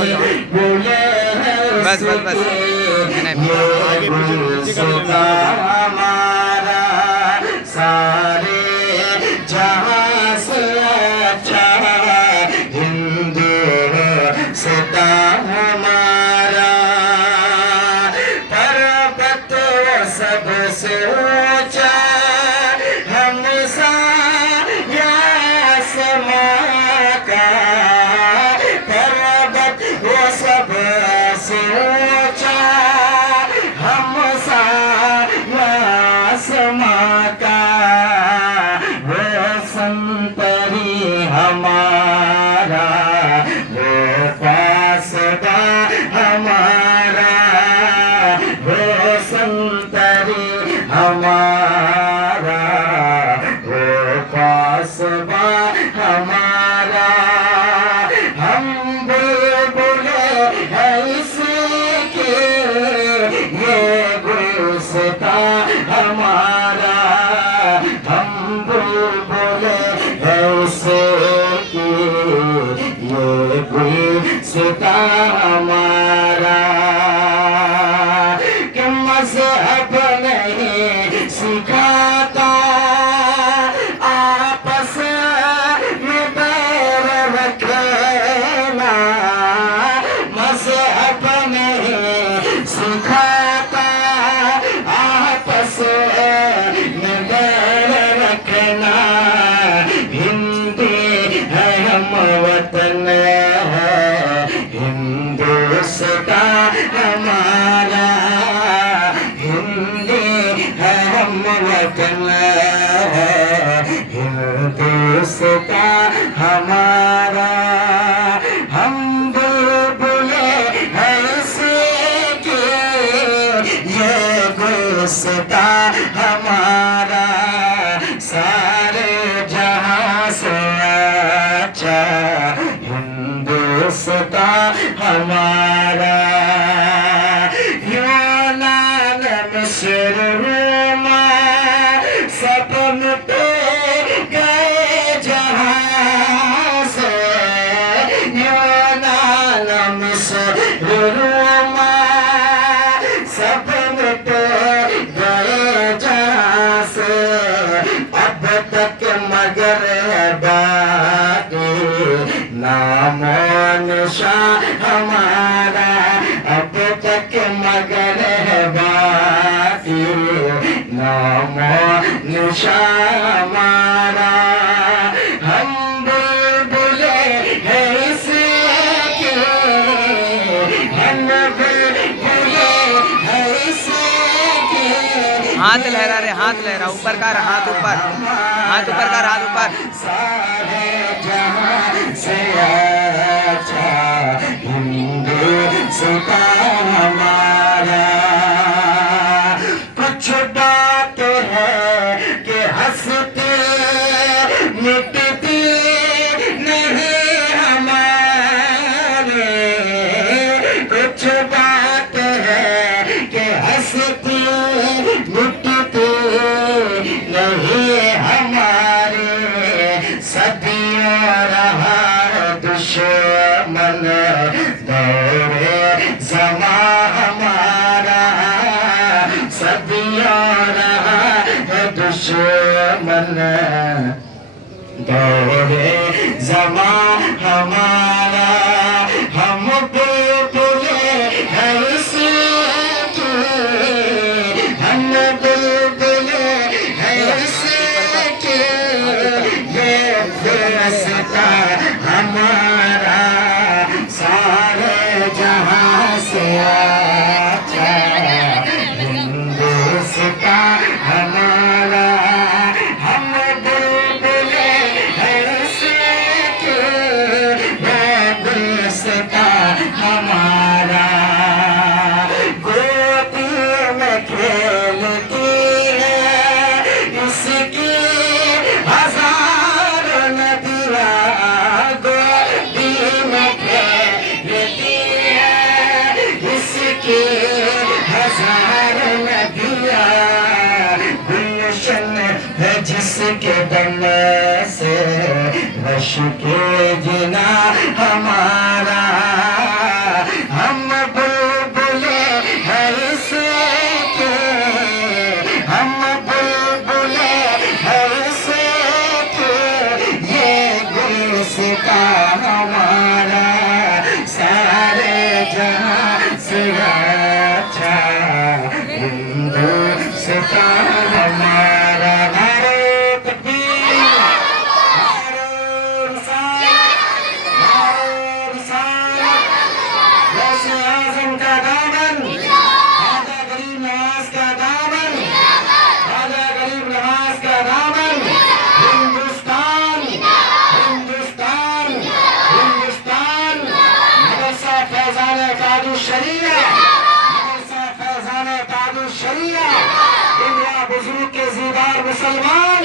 बोलो बस बस बस आगे पीछे का हमारा सारे जहां से अच्छा हिंदू सता हमारा पर्वत सबसे ऊंचा हम सा का पर्वत वो सबसे ऊंचा हम सा का वो संतरी हमारा वो पासदा हमारा वो संतरी हमारा वो पासदा हमारा हम बुलबुले इसके ये गुलसिता हमारा हम बुलबुले इसके ये गुलसिता हमारा कि मज़हब नहीं सिखाता आपस में बैर रखना मज़हब नहीं सिखाता आपस में बैर रखना हिंदी है हम वतन है हिंदुस्तान हमारा हिंदी है हम वतन है हिंदुस्तान हमारा हम बुलबुले ऐसे के ये गुलसितान हमारा सारे जहां से अच्छा हिंदुस्तान हमारा यूनान मिस्र रोमा सब मिटे गए जहां से यूनान मिस्र रोमा सब मिटे गए जहां से अब तक मगर बाकी नामो निशान हमारा अब तक मगर बाकी नामो निशान हमारा हम बुलबुले हैं इसके हम बुलबुले हैं इसके हाथ लहरा रे हाथ लहरा ऊपर कर हाथ ऊपर कर हाथ ऊपर सारे जहां से अच्छा हिंदुस्तान हमारा कुछ बात है कि हंसते मिटती नहीं हमारे कुछ बात है कि हंसती मिटती नहीं हमारे सदियों रहा दुश्मन दौरे जमा हमारा सदियों रहा दुश्मन दौरे जमा हमारा हम बुलबुले हैं इसके हम बुलबुले हैं इसके ये फलसफा हमारा सारे जहां से अच्छा हिंदुस्तान हमारा हम बुलबुले हैं इसके ये गुलसितान हमारा गोदी में खेलती है इसकी हजार नदियाँ गोदी में खेलती है इसकी हजार नदियाँ गुलशन है जिसके दम से रश के जिना हमारा हिंदुस्तान हमारा सारे जहां से अच्छा हिंदुस्तान हमारा नारे तकबीर नारे रिसालत नारे रिसालत वैसे आज़म का दामन आजा गरीब नवाज का दामन आजा गरीब नवाज का दामन हिंदुस्तान हिंदुस्तान हिंदुस्तान मदरसा फैजान ताजु शरिया मदरसा फैजान ताजु शरिया दुनिया बुजुर्ग के ज़ीदार मुसलमान